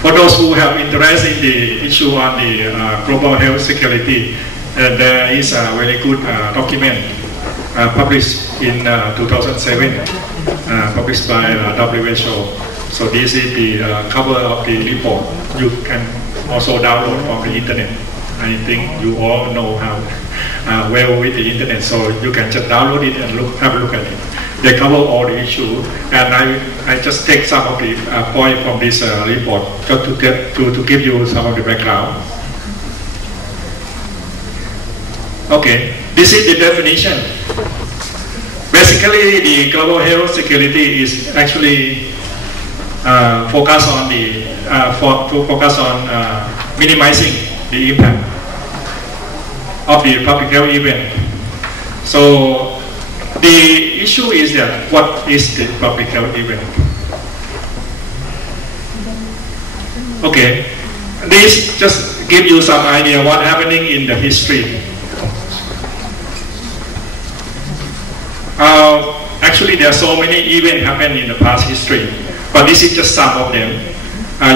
For those who have interest in the issue on the global health security, there is a very good document published in 2007, published by WHO. So this is the cover of the report. You can also download from the internet. I think you all know how well with the internet, so you can just download it and have a look at it. They cover all the issues, and I just take some of the points from this report just to give you some of the background. Okay, this is the definition. Basically, the global health security is actually focus on minimizing the impact of the public health event. So the issue is that what is the public health event? Okay, this just give you some idea what happening in the history. Actually, there are so many events happen in the past history, but this is just some of them.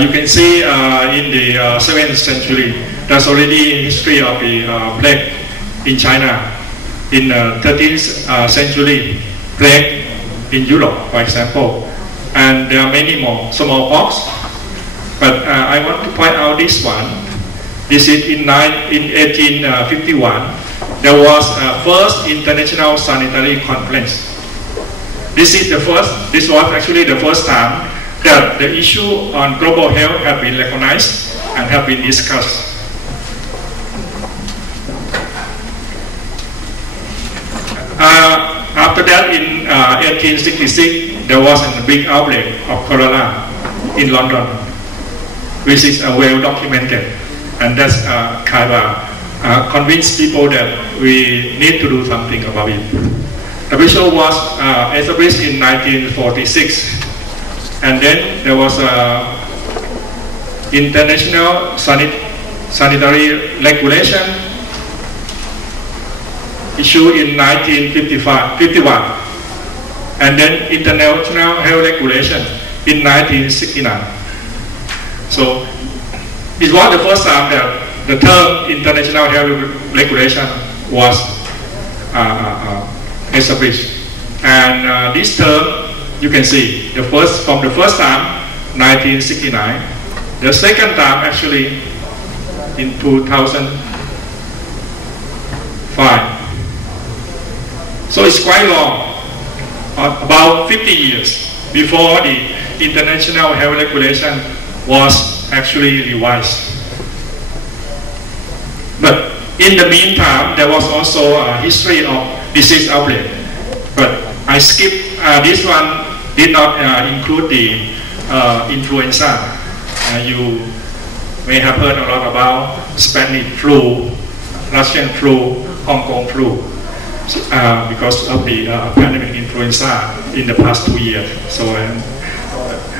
You can see in the 7th century, there's already a history of the plague in China. In 13th century, plague in Europe, for example, and there are many more. Smallpox, but I want to point out this one. This is in 1851. There was a first international sanitary conference. This was actually the first time that the issue on global health have been recognized and have been discussed. After that, in 1866, there was a big outbreak of cholera in London, which is well documented, and that's kind of convinced people that we need to do something about it. The WHO was established in 1946, and then there was international sanitary regulation issued in 1951, and then international health regulation in 1969. So it was the first time that the term international health regulation was established, and this term you can see from the first time 1969, the second time actually in 2005. So it's quite long, about 50 years before the international health regulation was actually revised. But in the meantime, there was also a history of disease outbreak. But I skipped this one. Did not include the influenza. You may have heard a lot about Spanish flu, Russian flu, Hong Kong flu, because of the pandemic influenza in the past 2 years. So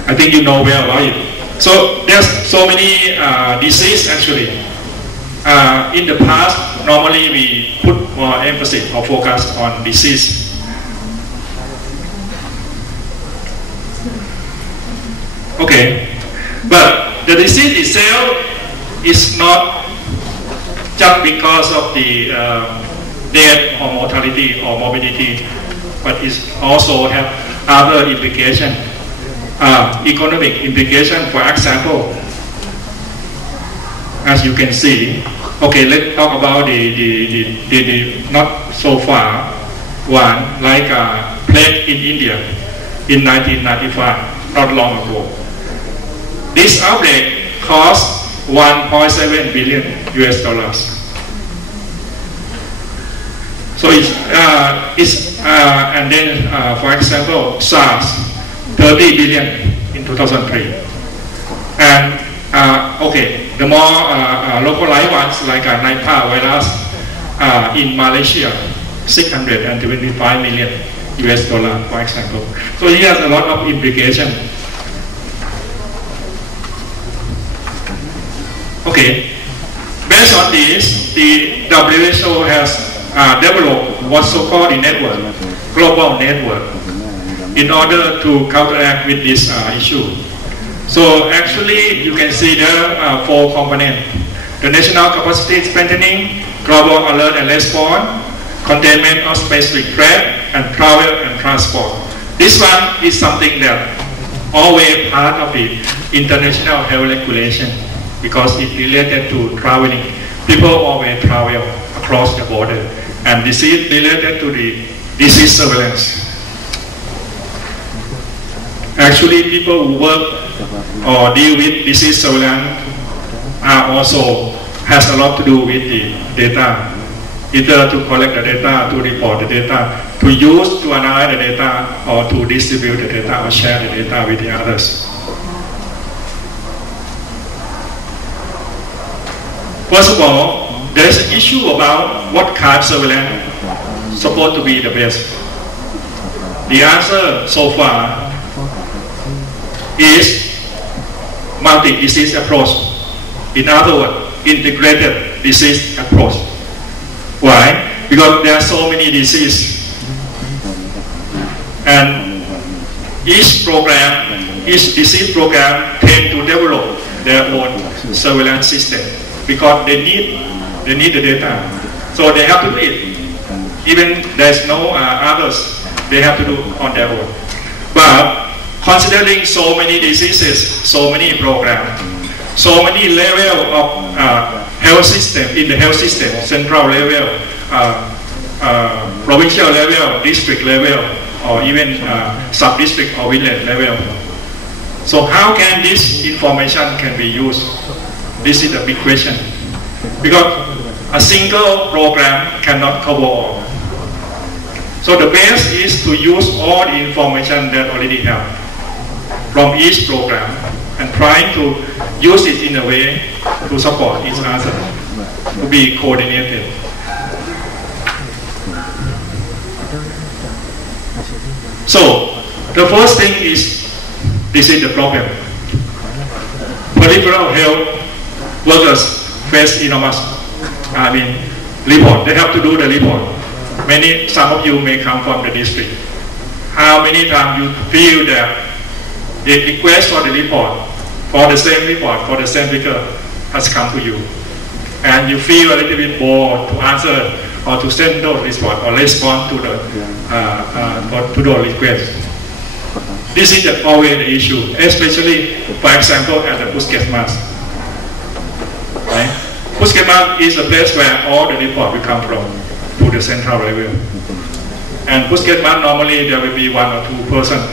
I think you know well about it. So there's so many diseases actually. In the past, normally we put more emphasis or focus on disease. Okay, but the disease itself is not just because of the death or mortality or morbidity, but it also have other implications, economic implications. For example, as you can see, okay, let's talk about the not so far one, like plague in India in 1995, not long ago. This outbreak cost $1.7 billion US. So and then for example, SARS, 30 billion in 2003, and okay, the more localized ones like Nipah virus in Malaysia, 625 million US dollar, for example. So it has a lot of implication. Okay, based on this, the WHO has developed what's so-called the network, global network, in order to counteract with this issue. So actually, you can see there are 4 components: the national capacity strengthening, global alert and response, containment of specific threat, and travel and transport. This one is something that always part of the international health regulation because it's related to traveling. People always travel across the border, and this is related to the disease surveillance. Actually, people who work or deal with disease surveillance are also has a lot to do with the data, either to collect the data, to report the data, to use to analyze the data, or to distribute the data or share the data with the others. First of all, there is an issue about what kind of surveillance is supposed to be the best. The answer so far is multi-disease approach. In other words, integrated disease approach. Why? Because there are so many diseases, and each disease program tend to develop their own surveillance system because they need the data, so they have to do it. Even there's no others, they have to do on their own. But considering so many diseases, so many programs, so many level of health system in the health system, central level, provincial level, district level, or even sub-district or village level. So how can this information can be used? This is a big question, because a single program cannot cover all. So the best is to use all the information that already have from each program and trying to use it in a way to support each other, to be coordinated. So the first thing is, this is the problem. Peripheral health workers face enormous, report. They have to do the report. Some of you may come from the district. How many times you feel that the request for the report, for the same figure, has come to you, and you feel a little bit bored to answer or to send those report or respond to the request. This is always the issue, especially, for example, at the Puskesmas. Right? Puskesmas is the place where all the report will come from to the central level. And Puskesmas, normally there will be 1 or 2 persons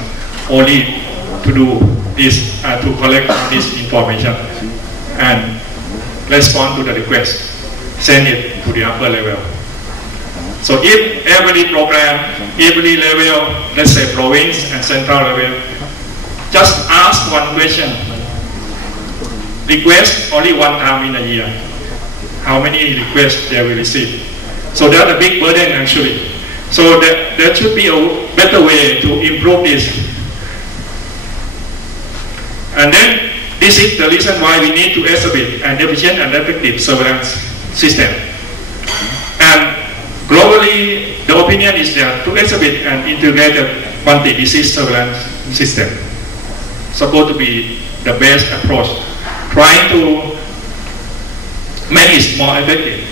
only to do this, to collect this information and respond to the request, send it to the upper level. So if every program, every level, let's say province and central level, just ask one question, request only 1 time in a year, how many requests they will receive? So that's a big burden actually. So there should be a better way to improve this. And then this is the reason why we need to establish an efficient and effective surveillance system. And globally, the opinion is that to establish an integrated multi-disease surveillance system supposed to be the best approach, trying to make it more effective.